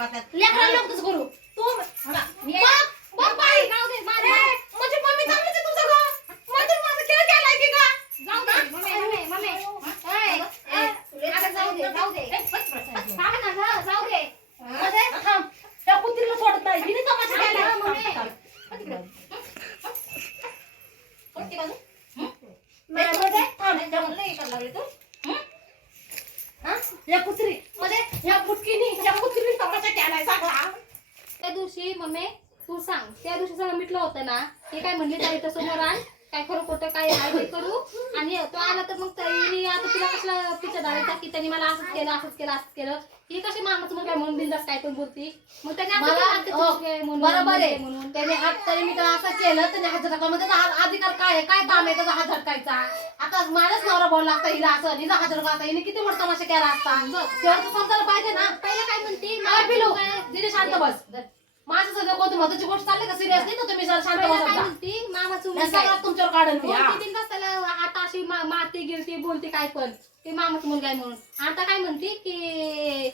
बसल्यात लेकराला तसं करू तू बघा, मी बघ, बघ बाई. जाऊ दे, मार, ए, मार. म्हणजे मम्मी चांगलीच आहे तुझं गं. म्हणजे माझा खेळ केलाय की का? जाऊ दे, मम्मी, मम्मी, मम्मी. ए, ए, अगं जाऊ दे, जाऊ दे. ए, बस बस. थांब ना गं, जाऊ दे. म्हणजे थांब. त्या कुत्रीला सोडत नाही. हिने तमाशा थांब केलाय. ना, मम्मी. कोणती बाजू? म्हणजे थांब. जाऊन लई करायला लागली तू. हा? या कुत्री म्हणजे या बुटकीनी या कुत्रीने तमाशा त्या दिवशी मम्मी तू सांग. त्या दिवशी सगळं मिटलं होतं ना. हे काय म्हणले ताई तर समोर आण काय खरं खोटं काय आहे ते करू? आणि तो आला तर मग ताईने आता तिला कसला तिच्या दाराचा की त्यांनी मला असंच केलं असंच केलं असंच केलं. ही कशी मामाचं मग काय म्हणून बिंदास काय पण बोलती. मग त्याने मला- हो, काय म्हणून बरोबर आहे. म्हणून त्याने हात तरी मी त्याला असं केलं त्याने हात झटकला मग त्याचा हा- अधिकार काय आहे? काय काम आहे त्याचा हात झटकायचा? आता माझाच नवरा बोलला असता हिला असं हिला हात झटकला असता हिने किती मोठा तमाशा केला असता? तेव्हा तू समजायला पाहिजे ना. पहिले काय म्हणते? काय पिलो दिदी शांत बस. माझं सगळं कोणती महत्वाची गोष्ट चालली का सिरियस नाही तुम्ही जरा शांत पहिलं काय. म्हणते तुमच्यावर काढून मी, हा. बोलते बिनधास्त त्याला आता अशी मा- मारते गिरते बोलते काय पण ते मामाचं मुलगा आहे म्हणून आता काय म्हणते की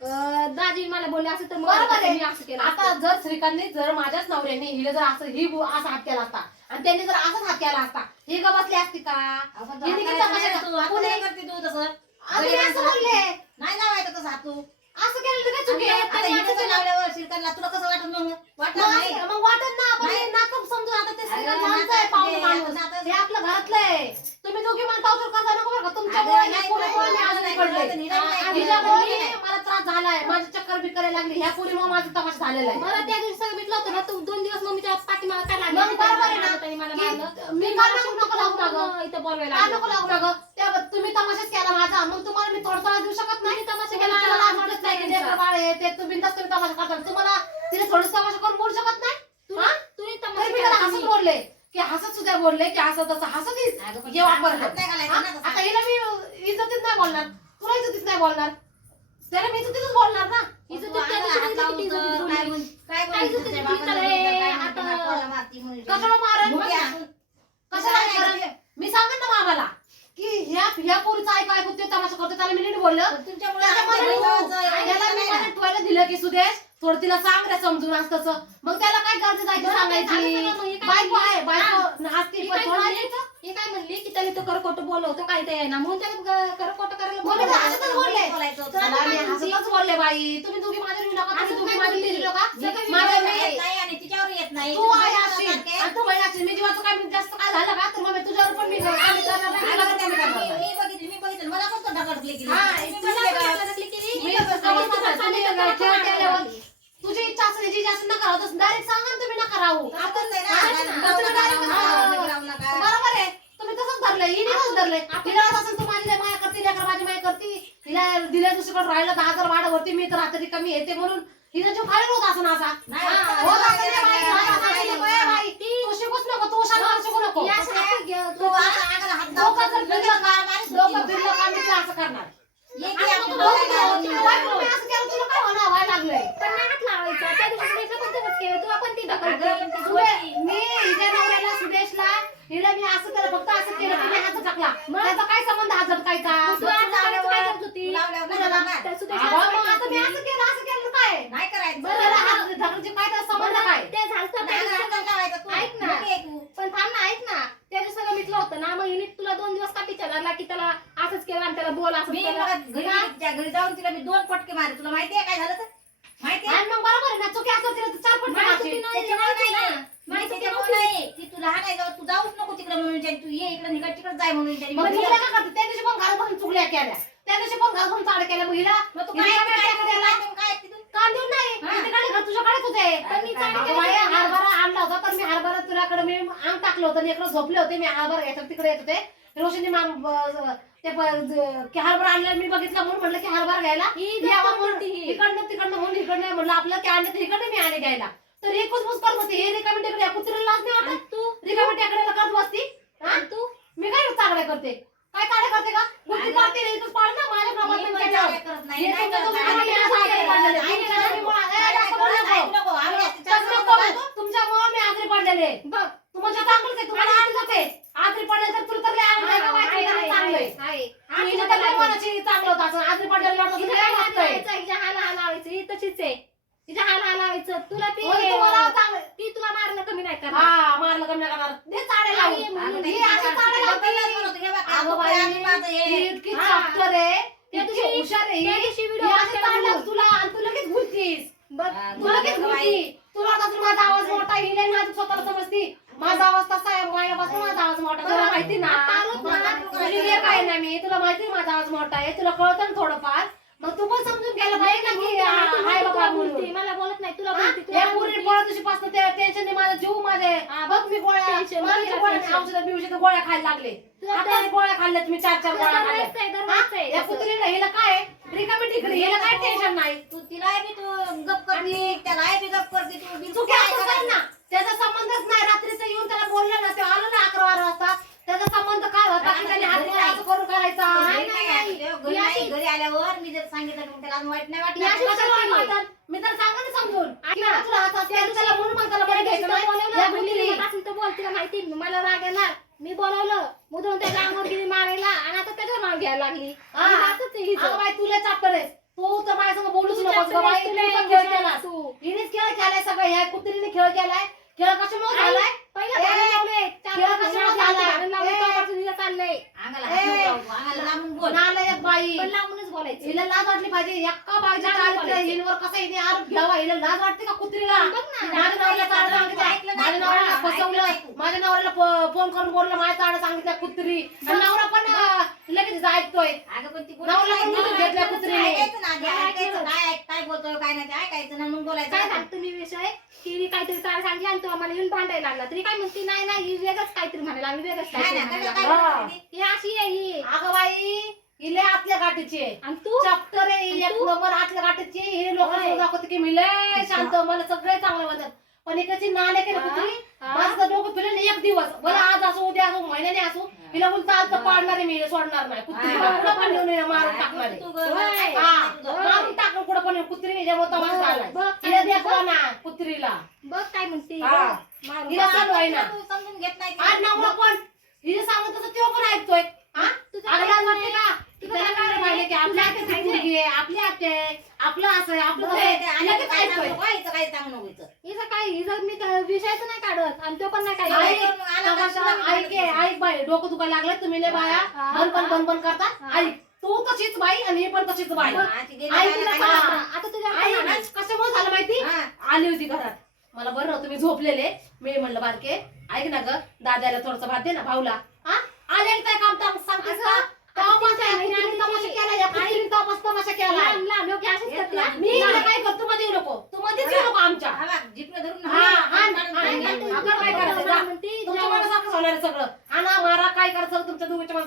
अं, दाजी मला बोलले असं तर मग बरोबर. मी असं केलं आता असतं. जर श्रीकांतने जर माझ्याच नवऱ्याने हिला जर असं ही बु- असा हात केला असता आणि त्यांनी जर असाच हात केला असता ही ग बसली असती का हिने किती तमाशा कोणी-? आता मी असं बोलले नाही लावायचं तसं हात तू. असं केलं तर काय चुकी आहे? आता तुला कसं वाटत मग? नाही. मग मग वाटत ना आपण. हे नाटक समजून आता ते अरे, श्रीकांत नाटक आमचं आहे पाहुणे ते, माणूस. नाटक- हे आपलं घरातलं आहे. तुम्ही दोघी मला नको बरं का? तुमच्यामुळे अगं, या नाही, पोरीमुळे मी नाही, आजारी नाही, पडले. नाही, नाही, नाही, आणि नाही, हिच्यामुळे नाही, नाही. मला त्रास झालाय. माझी चक्कर बिक्कर लागली. ह्या पोरीमुळे माझा तमाशा झालेला आहे. मला त्या दिवशी होतं ना. तू दोन दिवस मम्मीच्या पाठीमाला काय लागलं मग बरोबर आहे ना. त्यांनी मला की मारलं. मी का नको नको लागू का गं? इथं बोलवायला का नको लागलं. लागू का गं? त्या- तुम्ही तमाशाच केला माझा मग तुम्हाला मी थोडा त्रास देऊ शकत नाही तुम्ही तमाशा तुम्हाला केला, लाज मला वाटत नाही की तुमचा. लेकरं बाळ आहे, ते तुम्ही बिनधास्त तुम्ही तमाशा करता तुम्हाला तिने थोडस तमाशा करून बोलू शकत नाही? तू हा? तुम्ही तमाशा हसत. बोलले. की हसत सुद्धा बोलले की असं तसं हसत अगं, पण हे वापरलं. आता हिला मी इज्जतीत नाही बोलणार. तुला इज्जतीत नाही बोलणार. त्याला मी इज्जतीतच बोलणार ना. कशाला मारण कशाला? मी सांगेन ना मामाला की ह्या ह्या पोरीचा ऐक ऐकून ते तमाशा करतो त्याला मी नीट बोललं. तुमच्यामुळे मी. मला ठेवायला दिलं की सुदेश थोडं तिला सांग रे समजून असं तसं. मग त्याला काय गरज जायची बरं, ते झालं सांगायची सगळं, मग. हे काय बायको? आहे बायको हसती ही पण काय थोडा म्हणली? ऐकायचं. हे काय म्हणली? की त्याला तो कर खोटं बोलवतो काय ते आहे ना? म्हणून त्याला कर खोटं करायला बोलले. बोलायचं होतं. त्याला मी हसतच बोलले बाई. तुम्ही दोघी माझ्या नका तुम्ही असं दोघी काय माझ्या बोलली? सगळं नाही. आणि तिच्यावर येत नाही. तू आहे तुझ्या अशी सारखे. आणि तू आहे अशी मी जीवाचं काय जास्त काय झालं का तर मग तुझ्यावर पण मी आम्ही करणार नाही, आलं तुला का पण मी त्यांनी? करणार मी नाही. मी बघितलं मी बघितलं मला पण तो ढकलले की हा, मी तुला बघितलं पण का? ढकलली केली? मी आणि बघितलं, तुम्ही तुम्ही चालले खेळ तर खेळ नको केल्यावर मारायला. तुझी इच्छा असेल जी जास्त नका राहू डायरेक्ट सांगा ना तुम्ही नका राहू आपण नाही ना, राहू तुम्ही नका, direct राहू. नका, राहू नका. बरोबर आहे तुम्ही तसंच धरलंय हिने कसं धरलंय हिला वाटत असेल तू माझी लय माया करते लेकर माझी माया करते हिला दिल्या दुसरीकडे राहिलं दहा हजार वाढवरती मी तर आता रिकामी येते म्हणून हिला जो खाली होत असं असा. नाही, हा, होत असेल रे बाई, होत असेल रे बाई. तू शिकूच नको तू शिकू नको. जर फिरलं. फिरलं का मी तुला असं करणार? असं नको केलं तुला काय होणार? व्हायला लागलंय. पण हात लावायचा. त्या दिवशी तुला पण तसंच केलं. तुला पण ती ढकलते अगं, ती सुदे- मी हिच्या नवऱ्याला सुदेशला हिला मी असं केलं फक्त असं केलं मी हात टाकला त्याचा काय संबंध हात झटकायचा तू काय करत होती? लावल्यावर कुणाला? लावल्यावर. त्या सुदेशला अगं, असं मग आता मी करत असं होती. केलं असं केलं तर काय नाही करायचं. बरं त्याला हात ढकलायचे काय त्याचा संबंध काय ते झालं तर त्या अंगाला दिवशी- हात लावायचा तू. ऐक ना. मोठी आहे तू. पण थांब ना ऐक ना त्या दिवशी सगळं मिटलं होतं ना मग हिने तुला दोन दिवस का विचारला की त्याला असंच केलं आणि त्याला बोल असं मी केलं. बघा घरी हा? जाऊन तिला मी दोन फटके मारले तुला माहिती आहे काय झालं तर माहिती आहे आणि मग बरोबर आहे ना चुकी असं तिला तर चार पट मारायची. नाही, त्याच्यामुळे नाही नाही ना. मी माझी चुकी त्याच्यामुळे हा नाही जाऊ तू जाऊच नको तिकडे म्हणून. तू ये इकडे निकट तिकडे जाय म्हणून विचारली. मग मग हिला तिला- काय करते त्या दिवशी पण घर भरून चुकल्या केल्या त्या दिवशी पण घर भरून चाड केल्या मग हिला मग तू हिला काय काय काय काय काय केलं? काय काय तिथून? कान देऊन नाही. मी तिकडे घर तुझ्याकडेच होते पण मी चांगली अगं केली बाई, ना. हरभरा आणला होता तर मी हरभरा तुझ्याकडे मी अंग टाकलं होतं झोपले होते मी हरभरा घ्यायचं तिकडे येत होते रोशनी मान ब- ते प- ज- की हरभरा आणलं मी बघितलं म्हणून म्हटलं की हरभरा घ्यायला ही यावं म्हणून ही. इकडनं तिकडनं म्हणून इकडनं म्हणलं आपलं की आणलं तर इकडनं मी आले घ्यायला तर एक कुसमुस करत होती हे रिकामी टेकडे कुत्रीला लाज नाही आणि वाटत तू रिकामी टेकड्याला करत बसती हा? आणि तू मी काय चांगल्या करते काय चांगल्या करते का गुट्टी अगं. पाडते रे, इथं पाड ना माझ्या मी प्रमाणात पण केल्यावर. चांगलं करत नाही, हे नाही तुमचं करत. तुम्ही आणि आम्ही मी असं नाही आजारी करत. पडलेले. आणि तुमच्या मी आम्ही मुळा- ए, नाही जास्त बोलू करत. नको. ऐकू नको. आम्ही असं जास्त चांगलं नको. करतो. तुमच्यामुळं मी आजारी पडलेले बघ तुमच्या चांगलंच आहे तुम्हाला आणलंच आहे आजारी पडले तर तुला तर लय आनंद आहे का माहिती आहे का? चांगलं आहे आहे आणि हिच्या तर लय मनाची चांगलं होतं असं आजारी पडलेलं वाटत असेल, काय वाटतंय? हाला हाला लावायचं ती तशीच आहे तिच्या हाला हलावायचं तुला ती होय, तुम्हाला चांगलं- ती तुला मारणं कमी नाही करणार हा मारलं कमी नाही करणार दे चाळे लावून. आई म्हणून अगं, ही ही अशी अशी चाळे चाळे लावते. लावते. म्हणत, हे बघ, अगं अगं बाई, बाई, माझं ही हे. इतकी हा. चॉप्टर आहे त्या इतकी दिवशी- हुशार आहे. त्या ही. दिवशी व्हिडिओ अशी चाळे लावते तुला आणि तू लगेच भुलतीस हा, तू लगेच बघ, भुलती तुला असेल माझा आवाज मोठा आहे, ही लई नाजूक स्वतःला समजती. माझा आवाज तसा आहे माझ्यापासून माझा आवाज मोठा. आहे. तुला माहिती ना? आता आलोच ना. आहे मी तुला माहिती आहे माझा आवाज मोठा आहे. तुला कळतं ना थोडंफार? मग तू पण समजून घ्यायला पाहिजे ना की हा, हाय बाबा म्हणून बोलते मला बोलत नाही तुला हा? बोलते या पूर्वी बोलते. पळत पासून टेन्शन माझा जीव माझे हा, बघ मी गोळ्या माझ्या मला गोळ्या टेन्शन. औषध बिवषध गोळ्या खायला लागले तुला आता गोळ्या खाल्ल्यात मी चार चार तुला गोळ्या खाल्ल्या आहे, दरवेळेस आहे या तसं. कुत्रीला हिला काय रिकामी टिकडी हिला काय टेन्शन नाही तू तिला आहे बी तू गप करते त्याला आहे बी गप करते तू तू बिलकुल काय ऐकत कर. ना त्याचा संबंधच नाही रात्रीचं येऊन त्याला बोललं ना ते आलं ना अकरा बारा वाजता त्याचा संबंध काय होता? की त्याने हात वर असं करून करायचा घरी नाही आली. घरी नाही, घरी आल्यावर मी जर सांगितलं की मग त्याला अजून वाईट नाही कशाला? मी तर सांगा ना समजून. तुला असते त्याला म्हणून मग त्याला बरं घ्यायचं. नाही. या तिला. माहिती आहे, मला राग येणार. मी बोलवलं. मुदून त्याच्या अंगावर गेली मारायला. आणि आता त्याच्यावर नाव घ्यायला लागली. हा. हिला असंच आहे हिचं. अगं बाई तुला चाप्टर आहेस तू तर माझ्या संग बोलूच तू नकोस chapter गं बाई. आहेस, तू पण खेळ केलास. तू. हिनेच खेळ केलाय सगळं. ह्या कुत्रीने खेळ केलाय. खेळ कशामुळे झालाय? पहिलं भांडण लावलंय. त्या खेळ भांडण कशाला लावलंय, झाला? भांडण लावलंय, ए. तेव्हापासून हिला चाललंय अंगाला. हात नको लावू, अंगाला लांबून बोल नालायक बाई पण लांबूनच बोलायचं हिला लाज वाटली पाहिजे एक्का बाईच्या लाज चालत वाटायची. हिनवर कसं हिने आरोप घ्यावा हिला लाज वाटते का कुत्रीला बघ ना. माझ्या नवऱ्याला चाळ सांगितलं ऐकलं नाही. माझ्या नवऱ्याला फसवलं ऐकलं नाही. माझ्या नवऱ्याला फ- फोन करून बोललं माझ्या चाळ सांगितलं कुत्री आणि नवरा पण अं, लगेच ऐकतोय अगं पण ती नवरा पण बोलायचं बोलून घेतल्या ऐकायचं कुत्रीने. ऐकायचं ना आधी, काय ऐकायचं ऐकलं? काय ऐक- काय बोलतोय काय नाही ते ऐकायचं ना मग बोलायचं काय सांगतो मी विषय की काहीतरी चाल सांगली आणि तो आम्हाला येऊन भांडायला लागला तरी काय म्हणते? नाही नाही वेगळंच काहीतरी म्हणायला लागली वेगळंच काहीतरी नाही, म्हणायला लागली. हा. ही अशी आहे ही. अगं बाई हिले आतल्या गाठीची आणि तू? चॅप्टर आणि एक तू? नंबर आतल्या गाठीची हे लोक होय. दाखवते की मी लय शांत मला सगळे चांगलं म्हणतात पण एकाची नाले केलं हा, कुत्री हा. माझं डोकं फिरलं एक दिवस. बरं आज असो उद्या असो महिन्याने असो हिला उलट आज तर पाडणार आहे मी हिला सोडणार नाही. कुत्रीला हा. कुठं पण नेऊन हिला मारून टाकणार आहे. हा. मारून टाकून कुठं पण कुत्री हिच्यामुळे तमाशा बघ, झालाय. बघ, हिला देखवा ना कुत्रीला. बघ काय म्हणते. हा. हिला. तू समजून घेत नाही आज नवरा पण. हिला सांगत तसं तो पण ऐकतोय. हा? काय वाटते का? पाहिजे की आपल्या हातात तुझं मुलगी आहे आपली आहे. आपलं असं आहे आपलं तू आहे. लगेच ऐकतोय. काही सांगू नको हिचं. हिचं काय हिचं मी त्या विषयाचं नाही काढत. आणि तो पण नाही आई, काढत मग तमाशा, ऐक हे, ऐक बाई. डोकं दुखायला लागलं तुम्ही लय बाया. हा, बन बन. बन बन करता. हा. ऐक. तू तशीच बाई आणि ही पण तशीच बाई. हा, ती गेली आई, बाहेर तुला काय सांग नाही. ना. आता तुझ्या आई कशामुळे झालं माहिती? हा. आली होती घरात. मला बरं मी झोपलेले मी म्हणलं बारके ऐक ना ग दादाला थोडस भात दे ना भाऊला हा आले काय काम सांगतेस का तमाशा केला या कुत्रीने तेव्हापासून तमाशा केला लहान लहान लोक अशीच करते हा. मी काय करतो मध्ये येऊ नको तू मध्येच येऊ नको आमच्या हा हा, हा, हा, हा. आहे हा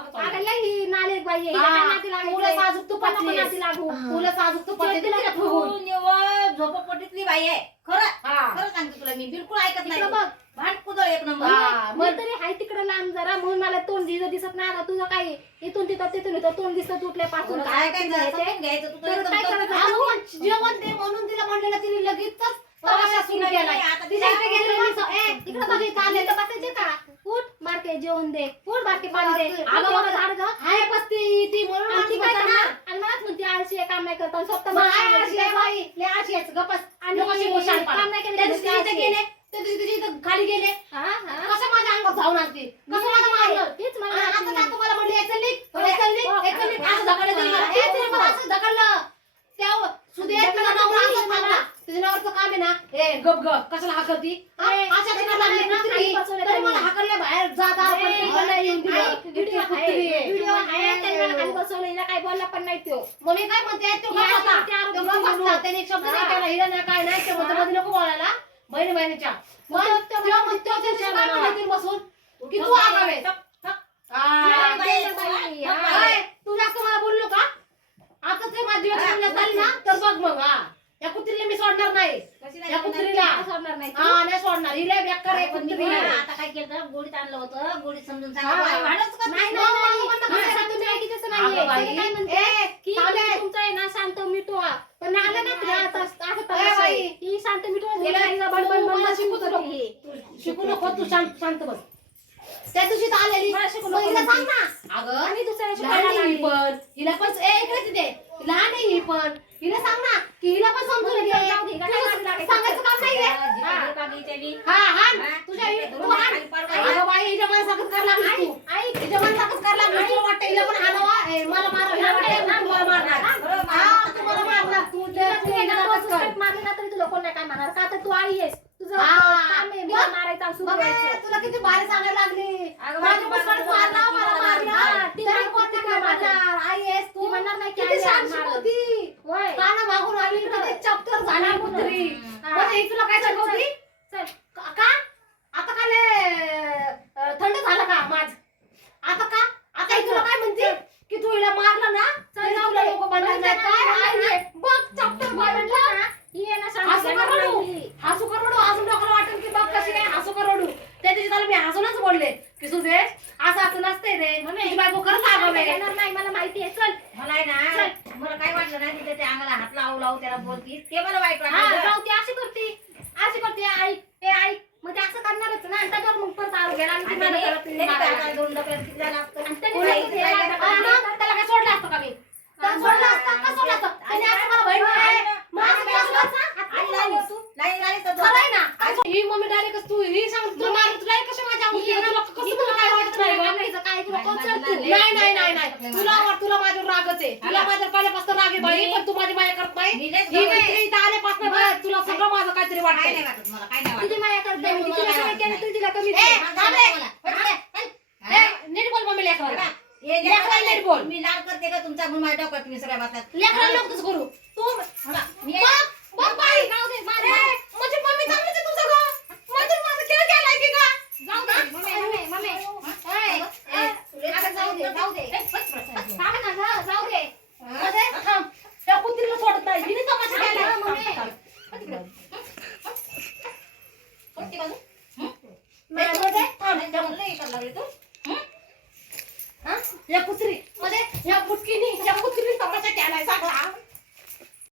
आहे. अगं बाई आहे. हा, हिला काय नाती लागायचंय? तुला साजूक तू तू पण नको पाटलीस. नाती लागू तुला साजूक तू पडते तुला तिला तू फुगून निव्वळ झोपडपट्टीतली बाई आहे खरं हा खरं सांगते तुला मी बिलकुल ऐकत नाही इकडं बघ भांड कुदळ एक नंबर हा, मी तरी हाय तिकडे लांब जरा म्हणून मला तोंड दिसत दिसत नाही आता तुझं काय इथून तिथं तिथून इथं तोंड दिसत उठल्यापासून काय? समजून घ्यायचं तू तर तर एकदम काय करायचं? जेवण ते म्हणून तिला म्हणलेलं तिने लगेच तमाशा सुरू केलाय तिच्या इथे गेलेलं मी स- ए, इकडं बघ इथं आले तर बसायचे का उठ बारके जेवण दे उठ बारके पाणी दे बघ, बघ, झाड गं. हाय बसती ती म्हणून आणि ती माणूस काय. करणार? आणि मलाच म्हणते आळशी आहे, काम नाही करत आणि स्वतः मला काय आहे बाई? लय अशी आहेस, गप्पच. आणि अशी हुशारपणा. काम नाही केलं त्या दिवशी ती अशी गेले त्या दिवशी तुझी इथं खाली गेले हा, हा. कसं माझ्या अंगात धावून आलती कसं मी माझं मारलं तेच मला आणि आता माहिती. का तुम्हाला म्हणली याचं लीक हो, याचं लीक हो, याचं लीक हो, असं ढकललं तरी मला. हो, ए, तिने मला असं ढकललं त्या सुदेश ढकललं तुझा नवरा तरी असंच मला. थांबला. तुझ्या नवऱ्याचं काम आहे ना ए गप अशा मला लागली ना कुत्री, तरी मला. हाकलल्या बाहेर जात तिकडं येऊन दिलं. व्हिडिओ कुत्री. व्हिडिओ आहे, त्यांनी मला बसवलं, हिला काही बोलला पण नाही तो मग मी काय म्हणते तो गप तो गप. असता. त्याने शब्द नाही. केला हिला नाही काय नाही ते म्हणतो. मध्ये नको बोलायला बहिणी बहिणीच्या मग तो- म्हणतो, त्याच्या काय बसून की तू आगावे. काय? तू जास्त मला बोललो का आता ते अंगात झाली ना तर बघ मग हा या कुत्रीला मी सोडणार नाही. या कुत्रीला. सोडणार नाही. हा सोडणार. हिला बेकार आहे पण मी कुत्री. बघा, आता काय केलं गोडीत आणलं होतं. गोडीत समजून सांगतो. तुमचं आहे ना शांत मिटवा. पण आलं ना. ही हिला बडबड तू. शिकू नको. तू शांत शांत बस. त्या दिवशी तर आलेली. सांग. ना. अगं आणि दुसऱ्या हिला पण ए इकडे तिथे. लहान आहे ही पण हिला सांग ना की हिला पण समजून मग घे जाऊ दे, हिला काय तुझं करायला सांगायचं काम नाही हा, आहे जिकडे हा. बागी त्याली. हा हान हा. तुझ्या तिकडे तू दोन हान खाली पार बाई. अगं बाई हिच्या मनासारखंच करायला लागलीस तू ऐक हिच्या मनासारखंच करायला लागलीस तुला वाटतं हिला पण हाणावं ए, मला मारावं हिला वाटतं ना मला मारणार बरोबर, हा तू मला मारणार तू ते- तू हिला तुला तसंच कर. मारली ना तरी तुला कोण नाही काय म्हणणार का तर तू आई आहेस तुझं हा. काम आहे मला बघ, मारायचं आणि बघ सुरू ए, व्हायचं. तुला किती भारी सांगायला लागली. अगं माझ्या बाई, मारला मला मारला. ती तरी कोण नाही काय म्हणणार आई आहेस ती. तू म्हणणार नाही की किती आई आहे, शिकवती होय. काना मागून आली इकडे चपटर झाला. कुत्री. हा. म्हणजे ही तुला काय शिकवती? चल. का का? आता का लय, अं, थंड झालं का माझ? आता का? आता ही तुला काय म्हणते? की तू हिला मारलं ना तरी तुला. लोक म्हणणार नाही काय दे. आई आहे. बघ चपटर म्हटलं ना, ही आहे ना हसू सांगितलं का रडू नाही. हसू का रडू अजून डोक्याला वाटेल की बघ कशी काय हसू का रडू त्या दिवशी त्याला मी हसूनच बोलले की सुदेश असं असं नसते रे तुझी बायको खरंच आगाव आहे येणार नाही मला माहिती आहे चल मला आहे ना मला काय वाटलं ना तिथे त्या अंगाला हात लावू लावू त्याला बोलती ते मला वाईट हा वाटलं जाऊ ती अशी करते अशी करते आई हे आई मग ते असं करणारच ना आणि त्याच्यावर मग परत आरो गेला आणि ती आणि मला त्याने- परत त्याने काय मारायला आता लागली. दोन डोक्यात किती झालं असतं? आणि त्याने कोणी सांगितलं, काय याला काय टाका. काय मग त्याला काय सोडलं असतं का मी? सोडलं असतं? का सोडलं असतं? मला बहीण ही. मम्मी डायरेक्ट तू ही सांग तुला मार तुला कशी माझ्या तुला कसं तुला काय वाटत नाही गं? म्हणायचं काय तुला कोण चल तू? नाही नाही नाही नाही तुला वा- तुला माझ्यावर रागच आहे तुला माझ्या पहिल्यापासून राग आहे बाई पण तू माझी माया करत नाही मी लयच ही गप्प आहे. मैत्रीण इथं आल्यापासून बाई, तुला सगळं माझं काहीतरी काय वाटतंय नाही वाटत मला काय नाही वाटत. तुझी माया करते तिला तिला कमी ए, थांब रे. मला. ए, नीट बोल मम्मी लेकराला. हे जे लेकराला नीट बोल मी लाड करते का? तुमचा म्हणून माझ्या डोक्यात तुम्ही सगळ्या बसतात लेकराला तसं करू. तू बघा, मी बघ बघ बाई. जाऊ दे ए, मार म्हणजे मम्मी चांगलीच आहे तुझं गं. म्हणजे माझं खेळ केलाय की का जाऊ दे मम्मी मम्मी मम्मी.